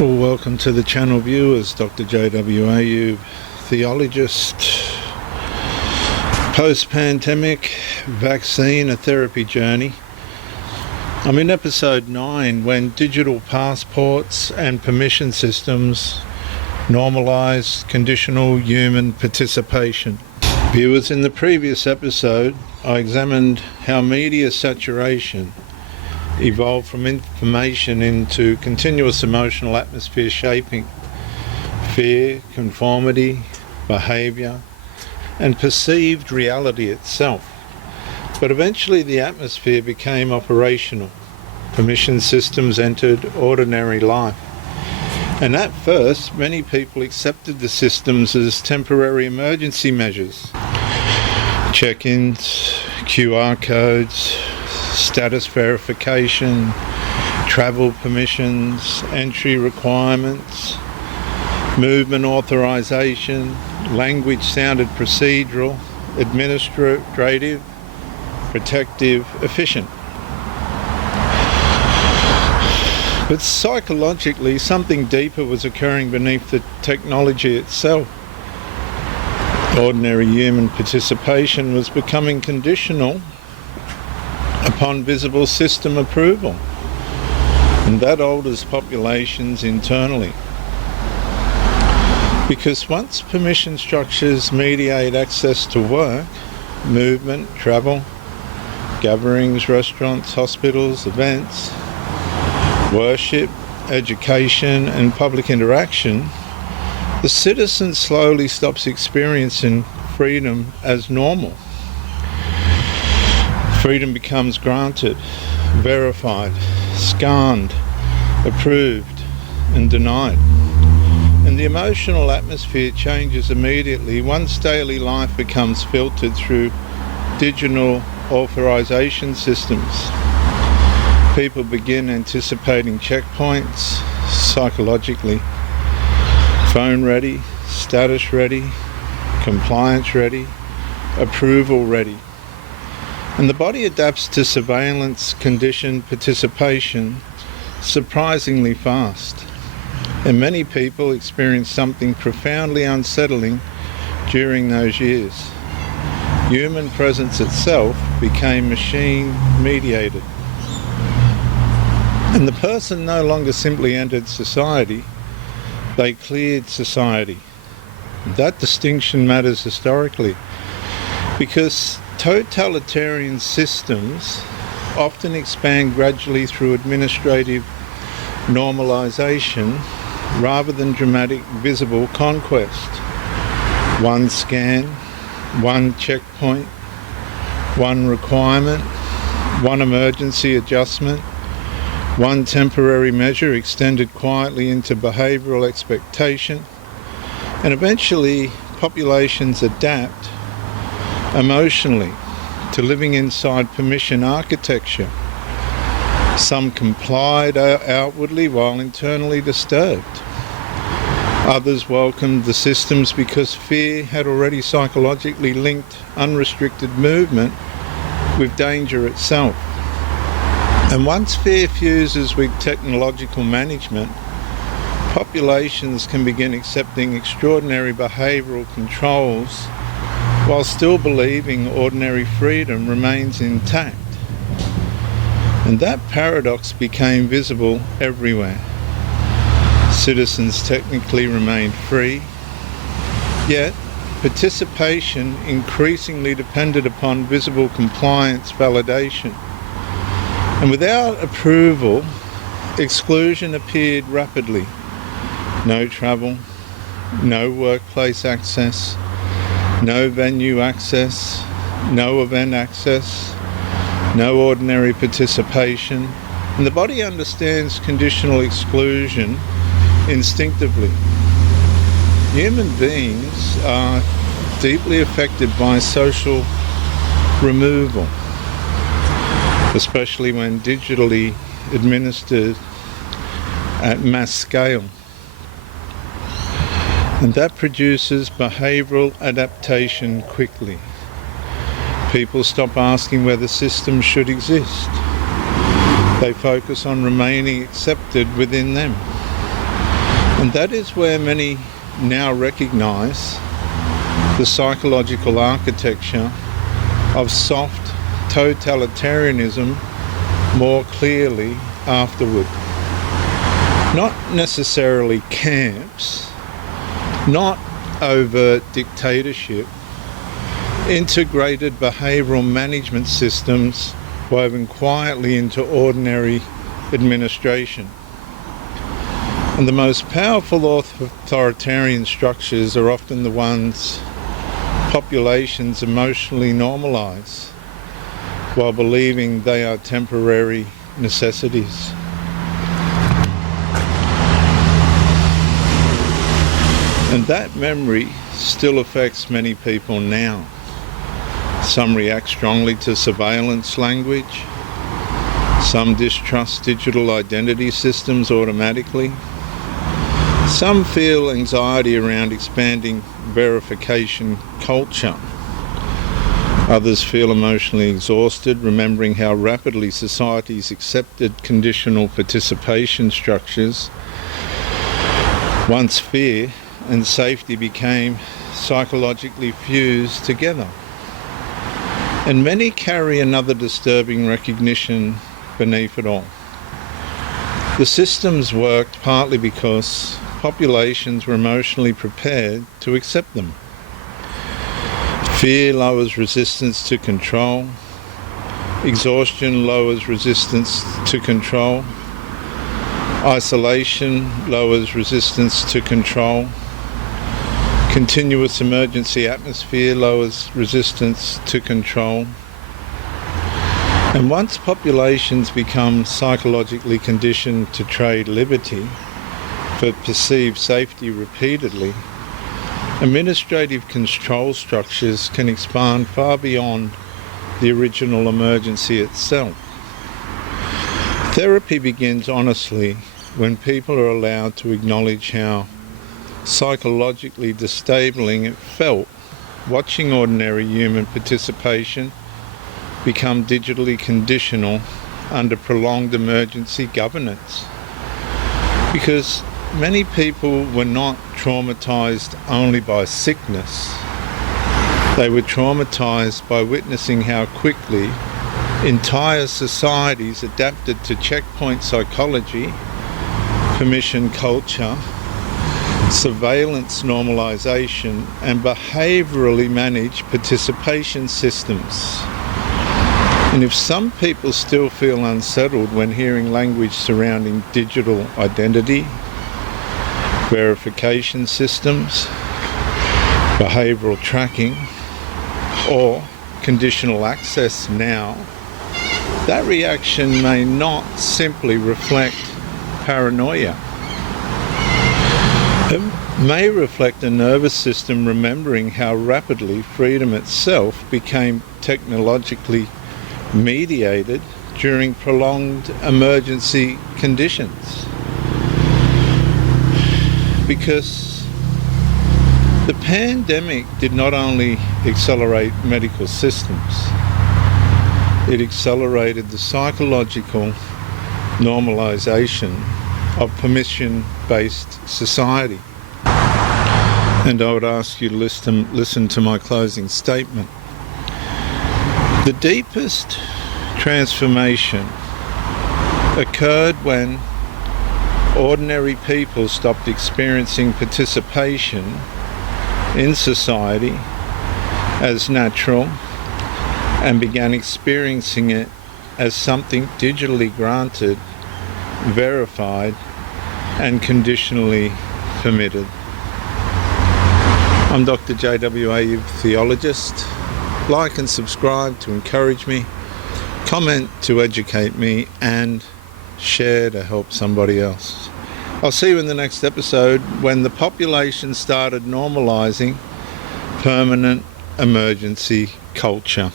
Well, welcome to the channel viewers. Dr. JWAU, theologist, post-pandemic, vaccine, a therapy journey. I'm in episode 9, when digital passports and permission systems normalised conditional human participation. Viewers, in the previous episode, I examined how media saturation evolved from information into continuous emotional atmosphere shaping fear, conformity, behaviour, and perceived reality itself. But eventually the atmosphere became operational. Permission systems entered ordinary life. And at first, many people accepted the systems as temporary emergency measures. Check-ins, QR codes, status verification, travel permissions, entry requirements, movement authorization, language sounded procedural, administrative, protective, efficient. But psychologically, something deeper was occurring beneath the technology itself. Ordinary human participation was becoming conditional upon visible system approval, and that alters populations internally. Because once permission structures mediate access to work, movement, travel, gatherings, restaurants, hospitals, events, worship, education, and public interaction, the citizen slowly stops experiencing freedom as normal. Freedom becomes granted, verified, scanned, approved, and denied. And the emotional atmosphere changes immediately once daily life becomes filtered through digital authorization systems. People begin anticipating checkpoints psychologically. Phone ready, status ready, compliance ready, approval ready. And the body adapts to surveillance conditioned participation surprisingly fast. And many people experience something profoundly unsettling during those years. Human presence itself became machine mediated. And the person no longer simply entered society, they cleared society. That distinction matters historically, because totalitarian systems often expand gradually through administrative normalization rather than dramatic visible conquest. One scan, one checkpoint, one requirement, one emergency adjustment, one temporary measure extended quietly into behavioural expectation, and eventually populations adapt emotionally to living inside permission architecture. Some complied outwardly while internally disturbed. Others welcomed the systems because fear had already psychologically linked unrestricted movement with danger itself. And once fear fuses with technological management, populations can begin accepting extraordinary behavioural controls while still believing ordinary freedom remains intact. And that paradox became visible everywhere. Citizens technically remained free, yet participation increasingly depended upon visible compliance validation. And without approval, exclusion appeared rapidly. No travel, no workplace access, no venue access, no event access, no ordinary participation. And the body understands conditional exclusion instinctively. Human beings are deeply affected by social removal, especially when digitally administered at mass scale. And that produces behavioural adaptation quickly. People stop asking whether systems should exist. They focus on remaining accepted within them. And that is where many now recognise the psychological architecture of soft totalitarianism more clearly afterward. Not necessarily camps, not overt dictatorship, integrated behavioural management systems woven quietly into ordinary administration. And the most powerful authoritarian structures are often the ones populations emotionally normalise while believing they are temporary necessities. And that memory still affects many people now. Some react strongly to surveillance language. Some distrust digital identity systems automatically. Some feel anxiety around expanding verification culture. Others feel emotionally exhausted, remembering how rapidly society's accepted conditional participation structures, once fear and safety, became psychologically fused together. And many carry another disturbing recognition beneath it all. The systems worked partly because populations were emotionally prepared to accept them. Fear lowers resistance to control. Exhaustion lowers resistance to control. Isolation lowers resistance to control. Continuous emergency atmosphere lowers resistance to control. And once populations become psychologically conditioned to trade liberty for perceived safety repeatedly, administrative control structures can expand far beyond the original emergency itself. Therapy begins honestly when people are allowed to acknowledge how psychologically disabling it felt watching ordinary human participation become digitally conditional under prolonged emergency governance. Because many people were not traumatised only by sickness. They were traumatised by witnessing how quickly entire societies adapted to checkpoint psychology, permission culture, surveillance normalisation, and behaviourally managed participation systems. And if some people still feel unsettled when hearing language surrounding digital identity, verification systems, behavioural tracking, or conditional access now, that reaction may not simply reflect paranoia. It may reflect a nervous system remembering how rapidly freedom itself became technologically mediated during prolonged emergency conditions. Because the pandemic did not only accelerate medical systems, it accelerated the psychological normalisation of permission-based society. And I would ask you to listen to my closing statement. The deepest transformation occurred when ordinary people stopped experiencing participation in society as natural and began experiencing it as something digitally granted, verified, and conditionally permitted. I'm Dr. J.W.A., theologist. Like and subscribe to encourage me, comment to educate me, and share to help somebody else. I'll see you in the next episode when the population started normalising permanent emergency culture.